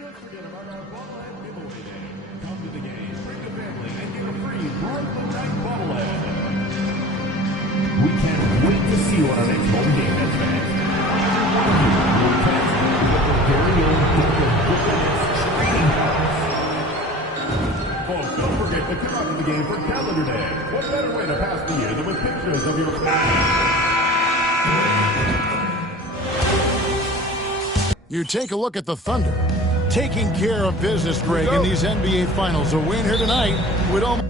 Don't forget about our bobblehead giveaway day. Come to the game, bring the family, and get a free Brooklyn Night bobblehead. We can't wait to see you on our next home game, Nets fans. Every one of you will pass with the very own Brooklyn Nets training house. Folks, don't forget to come out to the game for Calendar Day. What better way to pass the year than with pictures of your... You take a look at the Thunder, taking care of business, Greg, in these NBA Finals. A win here tonight with almost...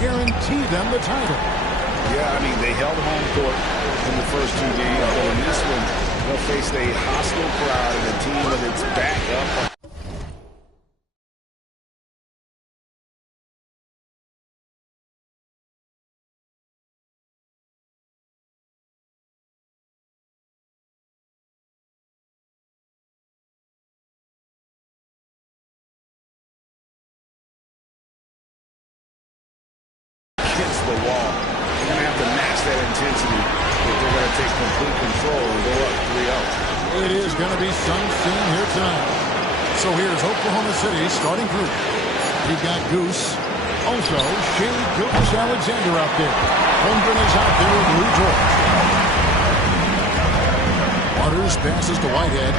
guarantee them the title. Yeah, I mean, they held home court in the first two games, but in this one, they'll face a hostile crowd and a team with its back up. Against the wall. They're going to have to match that intensity if they're going to take complete control and go up 3-0. It is going to be some scene here tonight. So here's Oklahoma City starting group. You've got Goose. Also, Shea Gilgeous-Alexander out there. Holmgren is out there with Lou George. Waters passes to Whitehead.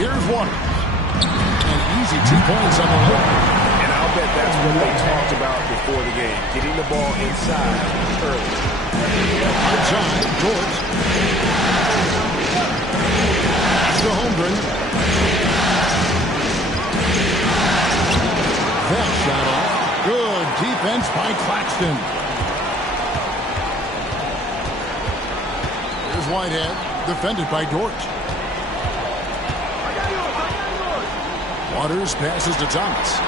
Here's Waters. And easy 2 points on the hook. I'll bet that's what they talked about before the game, getting the ball inside early. Outside, George. To Holmgren. That shot off. defense by Claxton. Here's Whitehead, defended by Dort. Waters passes to Thomas.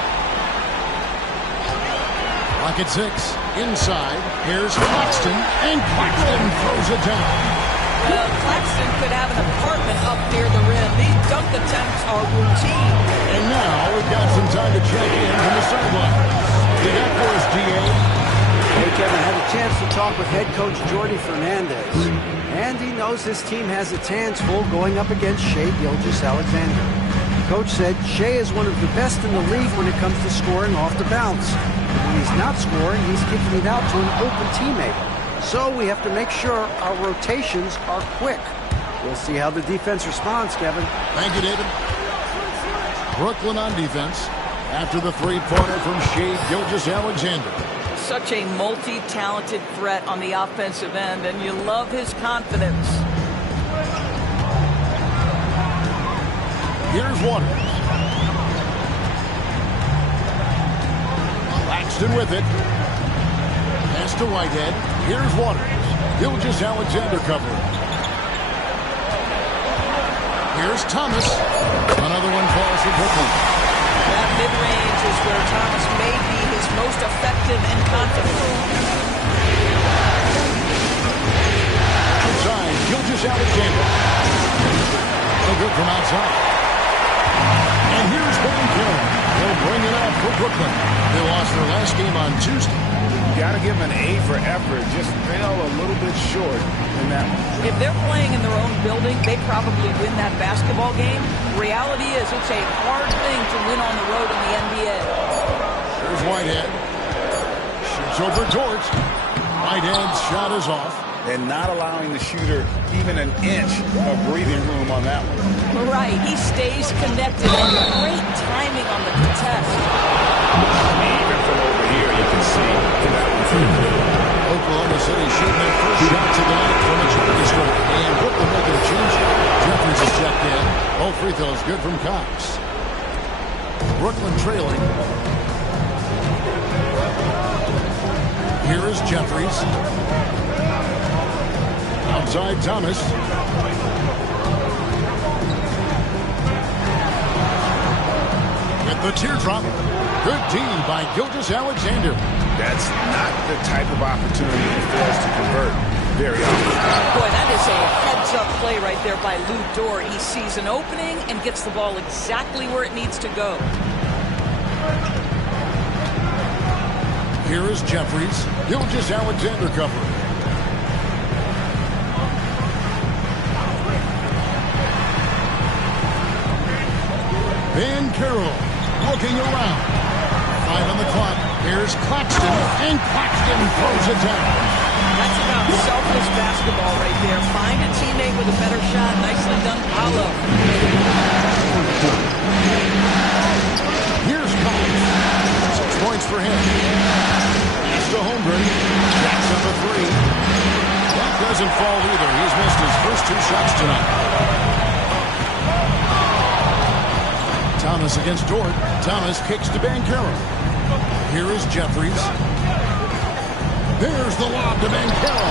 Clock at 6. Inside. Here's Claxton, and Claxton throws it down. Well, Claxton could have an apartment up near the rim. These dunk attempts are routine. And now we've got some time to check in from the sidelines. We got for us, D.A. Hey, Kevin, I had a chance to talk with head coach Jordy Fernandez. And he knows his team has its hands full going up against Shai Gilgeous-Alexander. Coach said Shai is one of the best in the league when it comes to scoring off the bounce. And when he's not scoring, he's kicking it out to an open teammate. So we have to make sure our rotations are quick. We'll see how the defense responds, Kevin. Thank you, David. Brooklyn on defense after the three-pointer from Shai Gilgeous-Alexander. Such a multi-talented threat on the offensive end, and you love his confidence. Here's Waters. Claxton with it. Pass to Whitehead. Here's Waters. Gilgeous-Alexander covering. Here's Thomas. Another one falls for Brooklyn. That mid-range is where Thomas may be his most effective and confident. Outside, Gilgeous-Alexander. So good from outside. And here's Banker. They'll bring it up for Brooklyn. They lost their last game on Tuesday. You got to give them an A for effort. Just fell a little bit short in that one. If they're playing in their own building, they probably win that basketball game. Reality is it's a hard thing to win on the road in the NBA. There's Whitehead. Shoots over Dort. Whitehead's shot is off. And not allowing the shooter even an inch of breathing room on that one. Right, he stays connected and great timing on the contest. Even from over here, you can see that one's pretty good. Oklahoma City shooting their first shots of the night from a charity stripe. And Brooklyn making a change. Jeffries is checked in. All free throws good from Cox. Brooklyn trailing. Here is Jeffries. Outside Thomas. With the teardrop. Good D by Gilgeous-Alexander. That's not the type of opportunity he fails to convert very often. Boy, that is a heads-up play right there by Lou Dort. He sees an opening and gets the ball exactly where it needs to go. Here is Jeffries. Gilgeous-Alexander covering. Van Carroll looking around. 5 on the clock. Here's Claxton, and Claxton throws it down. That's about selfless basketball right there. Find a teammate with a better shot. Nicely done, Paolo. Here's Cox. 6 points for him. Pass to Holmgren. Jacks up a 3. That doesn't fall either. He's missed his first 2 shots tonight. Thomas against Dort. Thomas kicks to Banchero. Here is Jeffries. There's the lob to Banchero.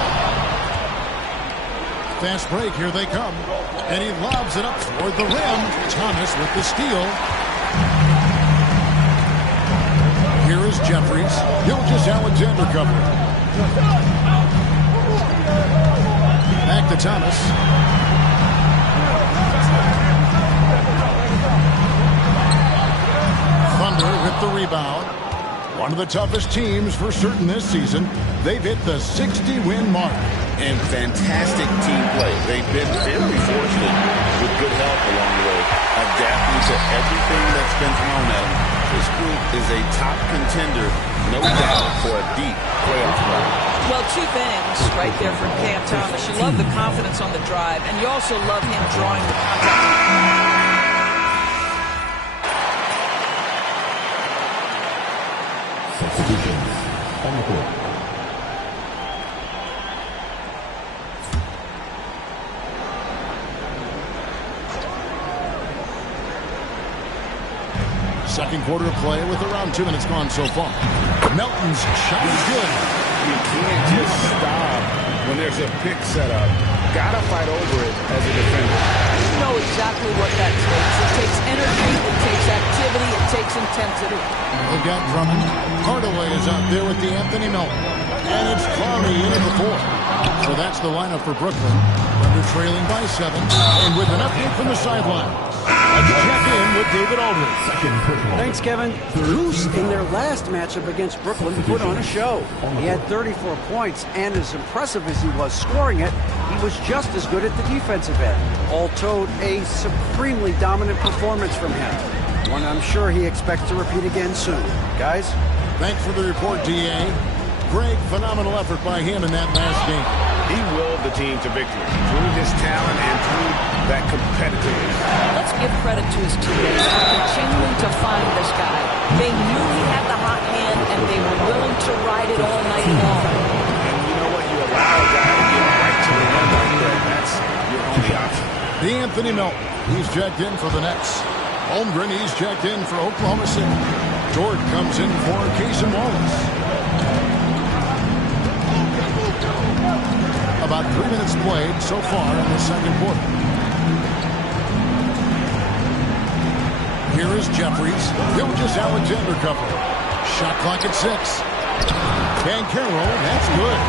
Fast break. Here they come. And he lobs it up toward the rim. Thomas with the steal. Here is Jeffries. Gilgeous-Alexander covering. Back to Thomas. Thunder with the rebound. One of the toughest teams for certain this season. They've hit the 60-win mark. And fantastic team play. They've been very fortunate with good help along the way, adapting to everything that's been thrown at them. This group is a top contender, no doubt, for a deep playoff run. Well, 2 things right there for Cam Thomas. You love the confidence on the drive, and you also love him drawing the contact. Substitutions on the court. Second quarter of play with around 2 minutes gone so far. Melton's shot is good. You can't just stop when there's a pick set up. Gotta fight over it as a defender. You know exactly what that takes. It takes energy, it takes activity, it takes intensity. They've got Drummond. Hardaway is out there with the Anthony Melton. And it's Clowney in at the 4. So that's the lineup for Brooklyn. Thunder trailing by 7. And with an update from the sideline, let's check in with David Aldridge. Thanks, Kevin. Goose, in their last matchup against Brooklyn, put on a show. He had 34 points, and as impressive as he was scoring it, he was just as good at the defensive end. All told, a supremely dominant performance from him. One I'm sure he expects to repeat again soon. Guys? Thanks for the report, D.A. Great, phenomenal effort by him in that last game. He willed the team to victory through his talent and through that competitiveness. Let's give credit to his teammates for continuing to find this guy. They knew he had the hot hand, and they were willing to ride it all night long. And you know what? You allow a guy to get right to the rim like that. That's your only option. The Anthony Melton, he's checked in for the Nets. Holmgren, he's checked in for Oklahoma City. Jordan comes in for Casey Wallace. About 3 minutes played so far in the second quarter. Here is Jeffries. Gilgeous-Alexander cover. Shot clock at 6. Banchero, that's good.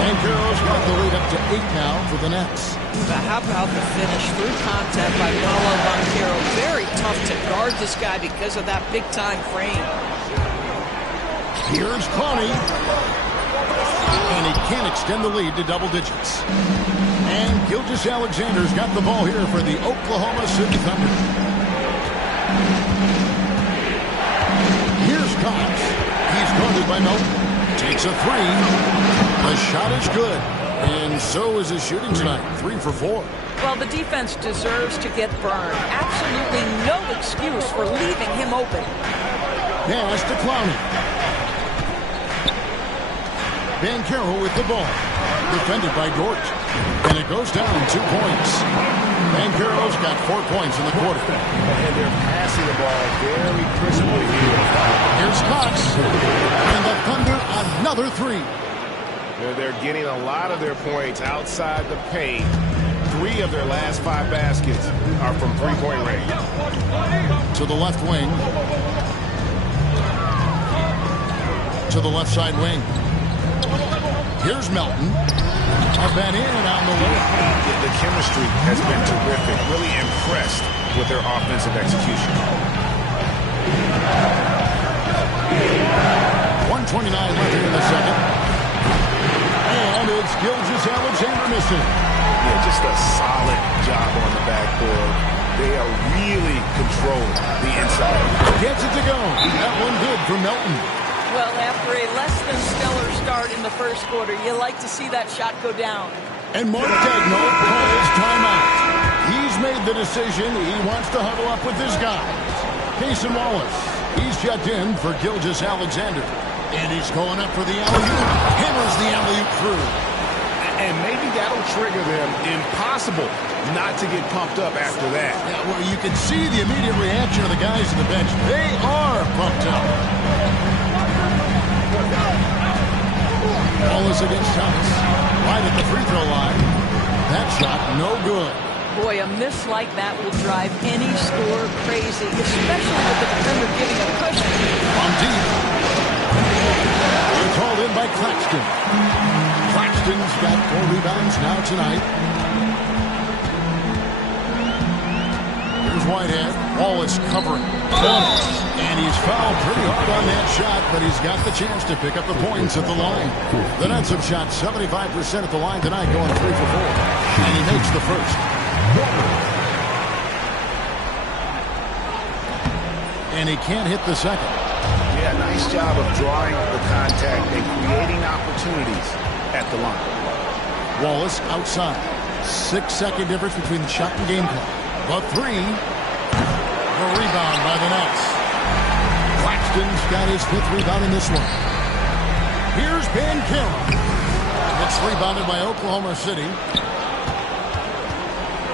Banchero's got the lead up to 8 now for the Nets. But how about the finish through contact by Paolo Banchero? Very tough to guard this guy because of that big-time frame. Here's Clowney. And he can't extend the lead to double digits. And Gilgeous-Alexander's got the ball here for the Oklahoma City Thunder. Here's Cox. He's guarded by Melton. Takes a 3. The shot is good. And so is his shooting tonight. 3 for 4. Well, the defense deserves to get burned. Absolutely no excuse for leaving him open. Pass to Clowney. Banchero with the ball. Defended by Dort. And it goes down 2 points. Banchero's got 4 points in the quarter. And they're passing the ball very crisply here. Here's Cox. And the Thunder another 3. They're getting a lot of their points outside the paint. 3 of their last 5 baskets are from three-point range. To the left wing. To the left side wing. Here's Melton. Up and in on the way. The chemistry has been terrific. Really impressed with their offensive execution. 1:29 left here in the second. And it's Gilgeous-Alexander missing. Yeah, just a solid job on the backboard. They are really controlling the inside. Gets it to go. That one good for Melton. Well, after a less than stellar start in the first quarter, you like to see that shot go down. And Mark Daigneault calls timeout. He's made the decision. He wants to huddle up with his guys. Casey Wallace, he's checked in for Gilgeous-Alexander. And he's going up for the alley-oop. Hammers the alley-oop through. And maybe that'll trigger them. Impossible not to get pumped up after that. Yeah, well, you can see the immediate reaction of the guys on the bench. They are pumped up. Wallace against Thomas. Right at the free throw line. That shot, no good. Boy, a miss like that will drive any scorer crazy, especially with the defender giving a cushion. On deep. It's hauled in by Claxton. Claxton's got 4 rebounds now tonight. Here's Whitehead. Wallace covering. And he's fouled pretty hard on that shot, but he's got the chance to pick up the points at the line. The Nets have shot 75% at the line tonight, going 3 for 4. And he makes the first. And he can't hit the second. Yeah, nice job of drawing the contact and creating opportunities at the line. Wallace outside. 6-second difference between the shot and game clock. But 3. The rebound by the Nets. Claxton's got his 5th rebound in this one. Here's Banchero. It's rebounded by Oklahoma City.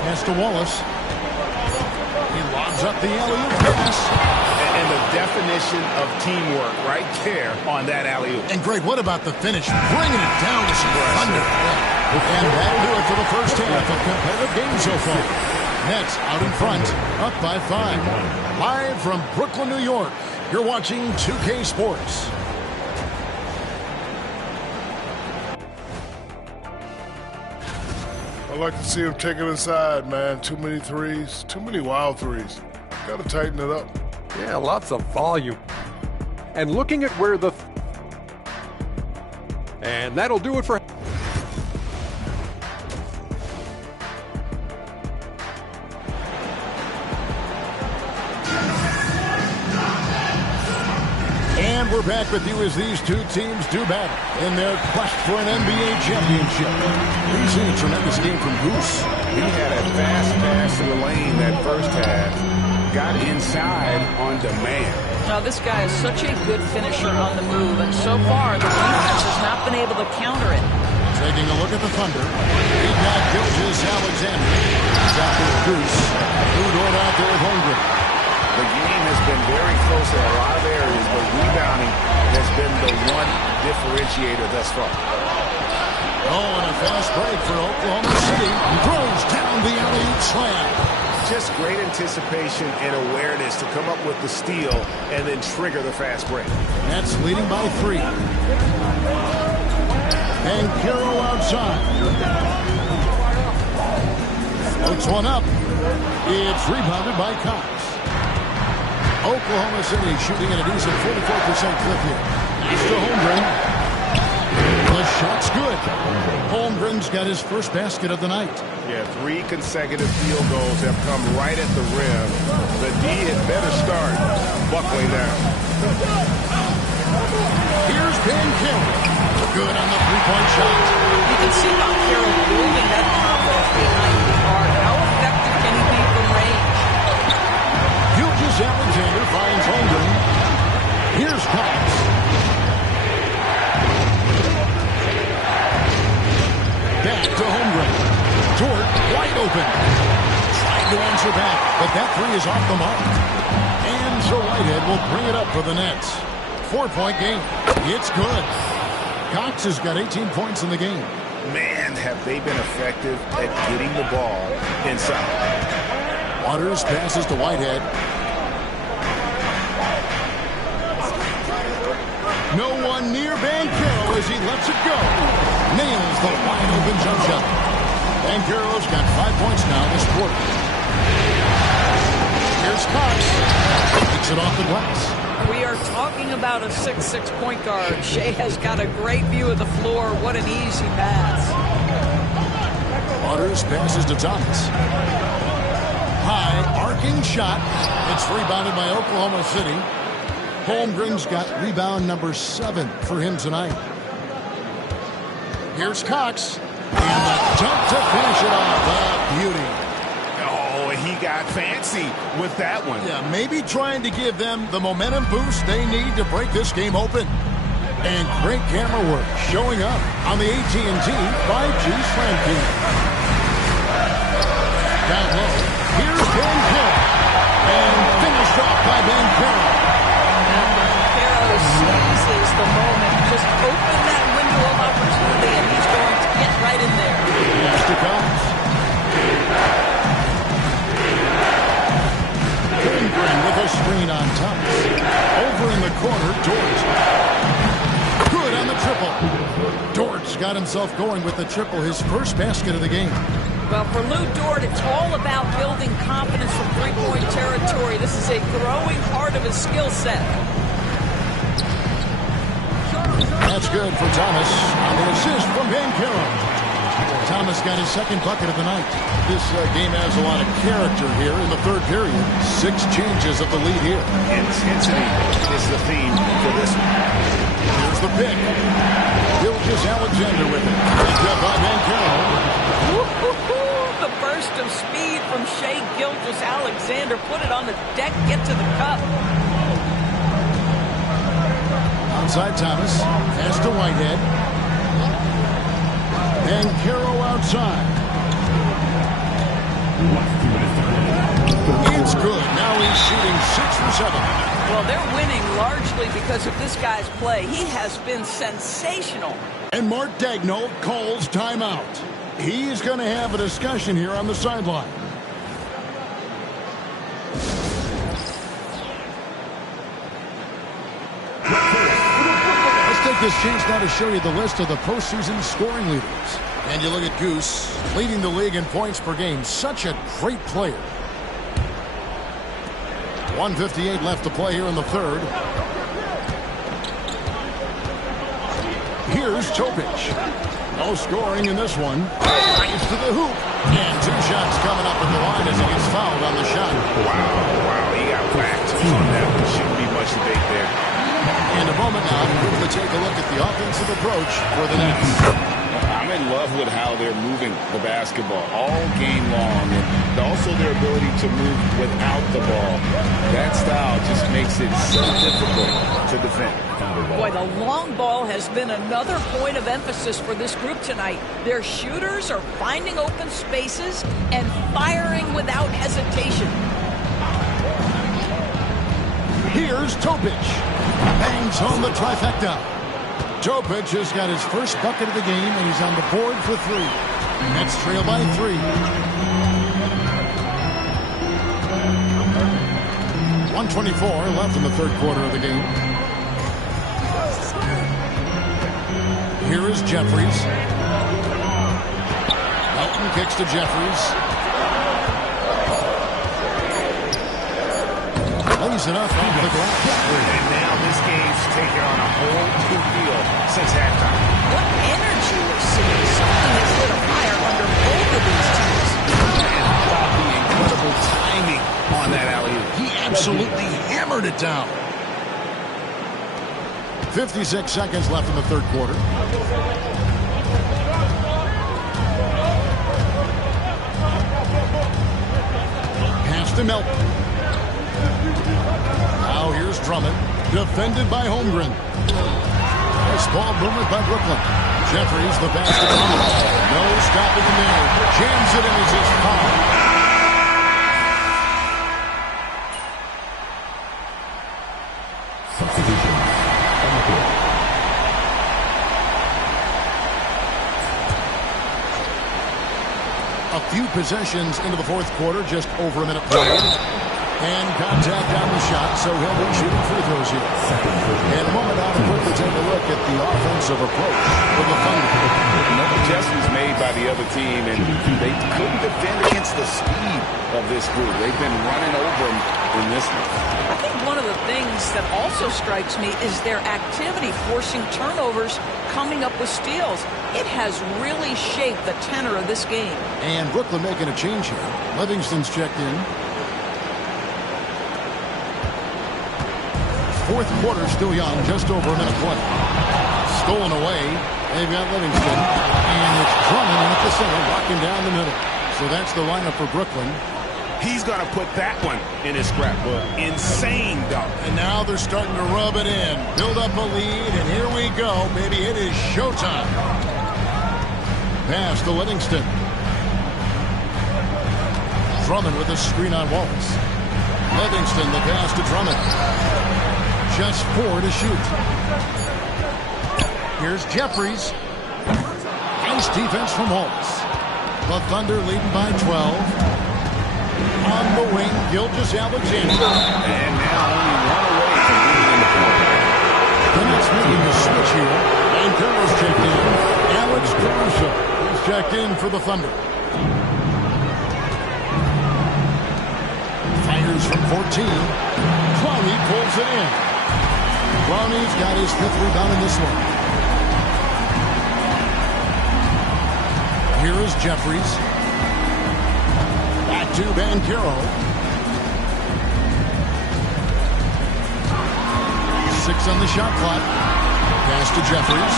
Pass to Wallace. He lobs up the alley-oop pass. And the definition of teamwork right there on that alley-oop. And Greg, what about the finish? Bringing it down to some thunder. And that'll do it for the first half of competitive games so far. Nets out in front, up by 5. Live from Brooklyn, New York, you're watching 2K Sports. I like to see him take it inside, man. Too many threes, too many wild threes. Got to tighten it up. Yeah, lots of volume. And looking at where the... And that'll do it for... And we're back with you as these two teams do battle in their quest for an NBA championship. We've seen a tremendous game from Goose. He had a fast pass to the lane that first half. Got inside on demand. Now, this guy is such a good finisher on the move, and so far, the defense has not been able to counter it. Taking a look at the Thunder. We've got Gilgeous Alexander. He's out there with Goose. Udort out there with Holmgren. The game has been very close in a lot of areas, but rebounding has been the one differentiator thus far. Oh, and a fast break for Oklahoma City. Throws down the alley-oop slam. Just great anticipation and awareness to come up with the steal and then trigger the fast break. Nets leading by 3. And Caro outside. Floats one up. It's rebounded by Cox. Oklahoma City shooting at a decent 44% clip here. Nice to Holmgren. The shot's good. Holmgren's got his first basket of the night. Yeah, 3 consecutive field goals have come right at the rim. The D had better start buckling down. Here's Bankero. Good on the three-point shot. You can see Bankero building that confidence behind the arc. How effective can he be from range? Gilgeous Alexander finds Holmgren. Here's Cox. Back to Holmgren. Dort wide open. Trying to answer back, but that three is off the mark. And so Whitehead will bring it up for the Nets. 4-point game. It's good. Cox has got 18 points in the game. Man, have they been effective at getting the ball inside. Waters passes to Whitehead. No one near Bankero as he lets it go. Nails the wide open jump shot. Bankero's got 5 points now this quarter. Here's Cox. Takes it off the glass. We are talking about a 6'6" point guard. Shea has got a great view of the floor. What an easy pass. Waters passes to Thomas. High arcing shot. It's rebounded by Oklahoma City. Holmgren's got rebound number 7 for him tonight. Here's Cox. And the dunk to finish it off. A beauty. Oh, he got fancy with that one. Yeah, maybe trying to give them the momentum boost they need to break this game open. And great camera work showing up on the AT&T 5G Slam King. Down low. Here's Bankero. And finished off by Bankero. Bankero seizes the moment. Just open that window of opportunity, and he's going to get right in there. Pass to Cox. Holmgren with a screen on Thomas. Over in the corner, Dort. Good on the triple. Dort's got himself going with the triple, his first basket of the game. Well, for Lou Dort, it's all about building confidence from three-point territory. This is a growing part of his skill set. That's good for Thomas on the assist from Bankero. Thomas got his second bucket of the night. This game has a lot of character here in the third period. 6 changes of the lead here. Intensity is the theme for this one. Here's the pick. Gilgeous Alexander with it. Picked up by Bankero. The burst of speed from Shea Gilgeous Alexander. Put it on the deck, get to the cup. Outside Thomas. Pass to Whitehead. Bankero outside. It's good. Now he's He's shooting 6 for 7. Well, they're winning largely because of this guy's play. He has been sensational. And Mark Daigneault calls timeout. He's going to have a discussion here on the sideline. Let's take this chance now to show you the list of the postseason scoring leaders. And you look at Goose, leading the league in points per game. Such a great player. 1:58 left to play here in the third. Here's Topic. No scoring in this one. Race to the hoop. And 2 shots coming up at the line as he gets fouled on the shot. Wow, he got whacked on that one. Shouldn't be much debate there. In a moment now, we're going to take a look at the offensive approach for the Nets. I'm in love with how they're moving the basketball all game long, and also their ability to move without the ball. That style just makes it so difficult to defend. Boy, the long ball has been another point of emphasis for this group tonight. Their shooters are finding open spaces and firing without hesitation. Here's Topic. Bangs home the trifecta. Topic has got his first bucket of the game, and he's on the board for 3. Nets trail by 3. 1:24 left in the third quarter of the game. Here is Jeffries. Elton kicks to Jeffries. Lays it up off the glass. And now this game's taken on a whole new feel since halftime. What energy we're seeing. Something has lit a fire under both of these teams. And how about the incredible timing on that alley-oop? He absolutely hammered it down. 56 seconds left in the third quarter. Pass to Melton. Now here's Drummond, defended by Holmgren. Nice ball movement by Brooklyn. Jeffries, the pass to Drummond. No stopping him there. Jams it in as his foul. Substitution on the court. A few possessions into the fourth quarter, just over a minute played. And contact on the shot, so he'll be shooting free throws here. In a moment, I'll quickly take a look at the offensive approach for the Thunder. No adjustments made by the other team, and they couldn't defend against the speed of this group. They've been running over them in this one. I think one of the things that also strikes me is their activity forcing turnovers, coming up with steals. It has really shaped the tenor of this game. And Brooklyn making a change here. Livingston's checked in. Fourth quarter still young, just over a minute play. Stolen away. They've got Livingston. And it's Drummond at the center, walking down the middle. So that's the lineup for Brooklyn. He's going to put that one in his scrapbook. Insane dunk. And now they're starting to rub it in. Build up a lead, and here we go, baby. It is showtime. Pass to Livingston. Drummond with a screen on Wallace. Livingston, the pass to Drummond. Just 4 to shoot. Here's Jeffries. Nice defense from Wallace. The Thunder leading by 12. On the wing, Gilgeous-Alexander. And now only one away from being in the corner. The Nets making the switch here. And Carroll's checked in. Alex Caruso is checked in for the Thunder. Fires from 14. Clowney pulls it in. Clowney's got his 5th rebound in this one. Here is Jeffries. Back to Banchero. 6 on the shot clock. Pass to Jeffries.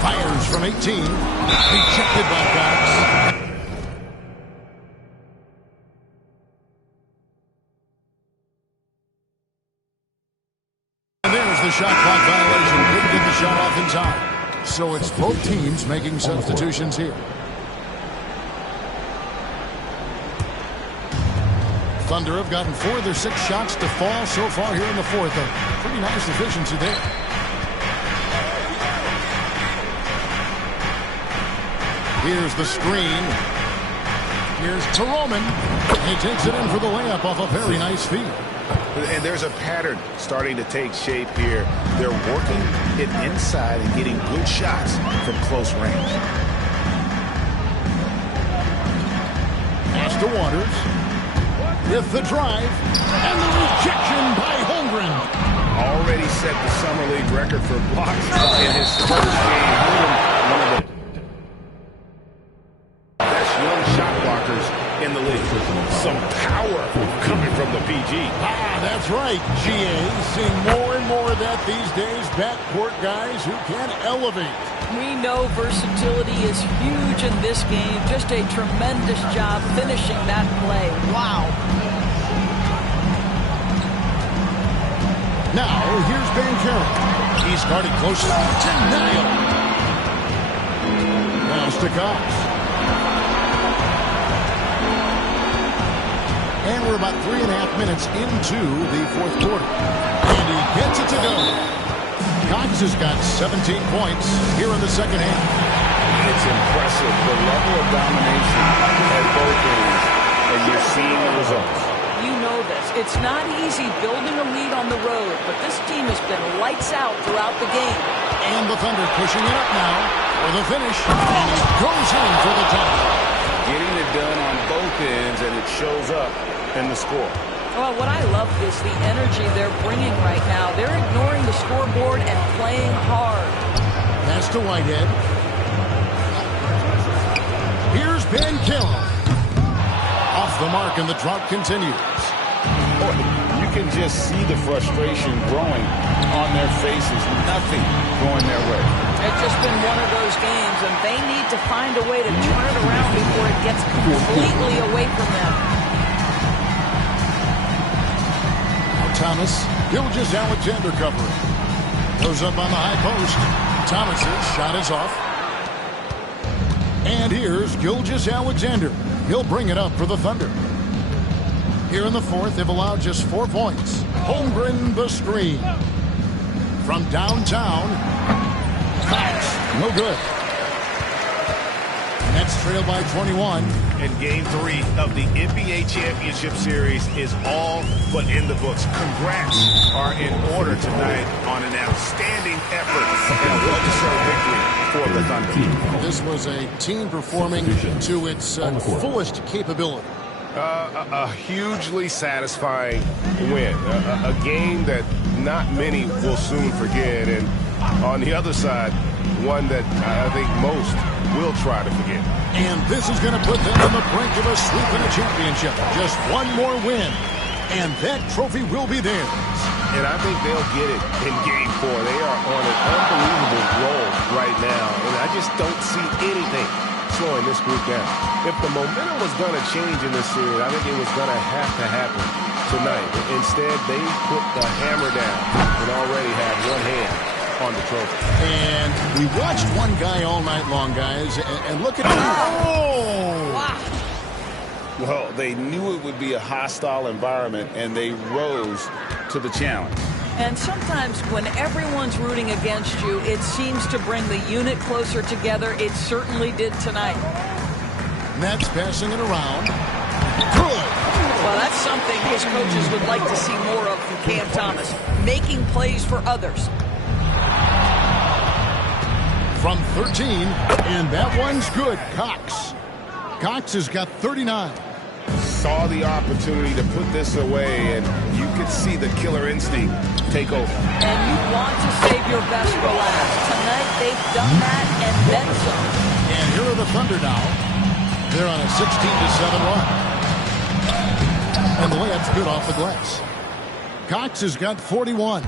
Fires from 18. Rejected by Cox. And there's the shot clock violation. Couldn't get the shot off in time. So it's both teams making substitutions here. Thunder have gotten 4 of their 6 shots to fall so far here in the fourth. A pretty nice efficiency there. Here's the screen. Here's to Roman. He takes it in for the layup off a very nice feed. And there's a pattern starting to take shape here. They're working it inside and getting good shots from close range. Pass to Waters. With the drive. And the rejection by Holmgren. Already set the Summer League record for blocks in his first game. Holmgren, one of the best young shot blockers in the league. Some power coming from the PG. That's right, GA. Seeing more and more of that these days. Backcourt guys who can elevate. We know versatility is huge in this game. Just a tremendous job finishing that play. Wow. Now, here's Ben Carroll. He's guarded closely to Niall. Pass to Cox. And we're about 3.5 minutes into the fourth quarter. And he gets it to go. Cox has got 17 points here in the second half. It's impressive, the level of domination at both ends, and you're seeing the results. You know this. It's not easy building a lead on the road, but this team has been lights out throughout the game. And the Thunder pushing it up now for the finish. And he goes in for the tie. Getting it done on both ends, and it shows up in the score. Well, what I love is the energy they're bringing right now. They're ignoring the scoreboard and playing hard. Pass to Whitehead. Here's Ben Carroll. Off the mark, and the drought continues. Boy, you can just see the frustration growing on their faces. Nothing going their way. It's just been one of those games, and they need to find a way to turn it around before it gets completely away from them. Thomas, Gilgeous-Alexander covering. Goes up on the high post. Thomas's shot is off. And here's Gilgeous-Alexander. He'll bring it up for the Thunder. Here in the fourth, they've allowed just 4 points. Holmgren the screen. From downtown. Cox, no good. Nets trail by 21. And Game 3 of the NBA Championship Series is all but in the books. Congrats are in order tonight on an outstanding effort and a well-deserved victory for the Thunder. This was a team performing to its fullest capability. A hugely satisfying win. A game that not many will soon forget. And on the other side, one that I think most will try to forget. And this is going to put them on the brink of a sweep in a championship. Just one more win, and that trophy will be theirs. And I think they'll get it in Game 4. They are on an unbelievable roll right now, and I just don't see anything slowing this group down. If the momentum was going to change in this series, I think it was going to have to happen tonight. Instead, they put the hammer down and already have one hand on the trophy. And we watched one guy all night long, guys, and look at him. Oh! Wow. Well, they knew it would be a hostile environment, and they rose to the challenge. And sometimes when everyone's rooting against you, it seems to bring the unit closer together. It certainly did tonight. Nets passing it around. Good. Well, that's something his coaches would like to see more of from Cam Thomas, making plays for others. From 13, and that one's good. Cox. Cox has got 39. Saw the opportunity to put this away, and you could see the killer instinct take over. And you want to save your best for last. Tonight, they've done that and then some. And here are the Thunder now. They're on a 16-7 run. And the layup's good off the glass. Cox has got 41.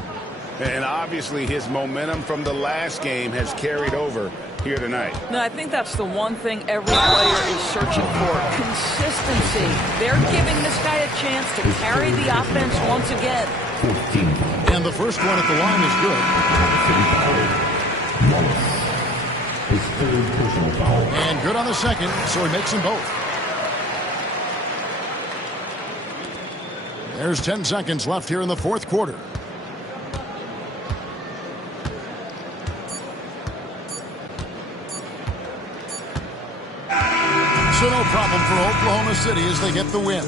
And obviously his momentum from the last game has carried over here tonight. No, I think that's the one thing every player is searching for. Consistency. They're giving this guy a chance to carry the offense once again. And the first one at the line is good. His third personal foul. And good on the second, so he makes them both. There's 10 seconds left here in the fourth quarter. So no problem for Oklahoma City as they get the win.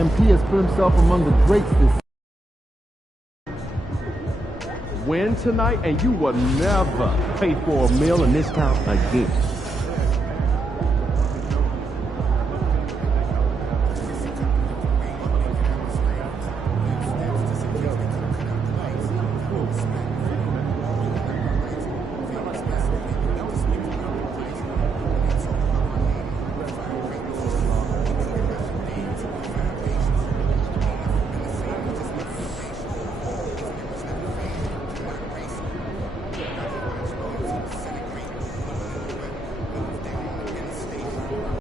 MP has put himself among the greats this win tonight, and you will never pay for a meal in this town again.